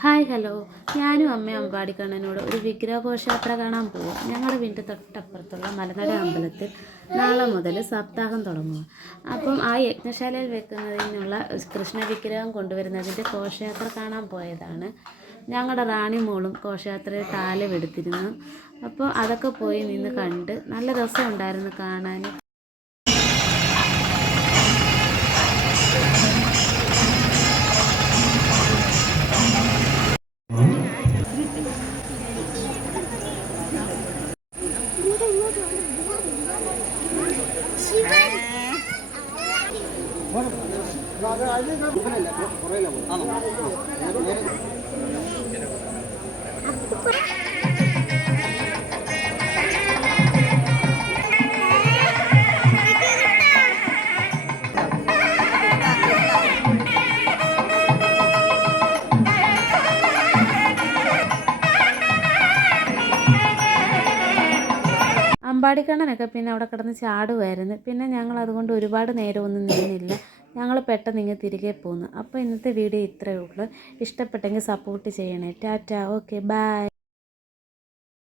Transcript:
Hi hello, ഞാനും അമ്മയും അമ്പാടിക്കണ്ണനോട് ഒരു വിഗ്രഹഘോഷയാത്ര കാണാൻ പോവുക. ഞങ്ങളുടെ വീട്ടിൽ തൊട്ടപ്പുറത്തുള്ള മലനട അമ്പലത്തിൽ നാളെ മുതൽ സപ്താഹം തുടങ്ങുക. അപ്പം ആ യജ്ഞശാലയിൽ വെക്കുന്നതിനുള്ള കൃഷ്ണ വിഗ്രഹം കൊണ്ടുവരുന്നതിൻ്റെ ഘോഷയാത്ര കാണാൻ പോയതാണ്. ഞങ്ങളുടെ റാണി മോളും ഘോഷയാത്രയിൽ താലമെടുത്തിരുന്നു. അപ്പോൾ അതൊക്കെ പോയി നിന്ന് കണ്ട് നല്ല രസമുണ്ടായിരുന്നു കാണാൻ. അമ്പാടിക്കണ്ണനൊക്കെ പിന്നെ അവിടെ കിടന്ന് ചാടുമായിരുന്നു. പിന്നെ ഞങ്ങൾ അതുകൊണ്ട് ഒരുപാട് നേരമൊന്നും നിന്നില്ല. ഞങ്ങൾ പെട്ടെന്ന് ഇങ്ങ് തിരികെ പോന്നു. അപ്പോൾ ഇന്നത്തെ വീഡിയോ ഇത്രയേ ഉള്ളൂ. ഇഷ്ടപ്പെട്ടെങ്കിൽ സപ്പോർട്ട് ചെയ്യണേ. Ta ta, okay, by.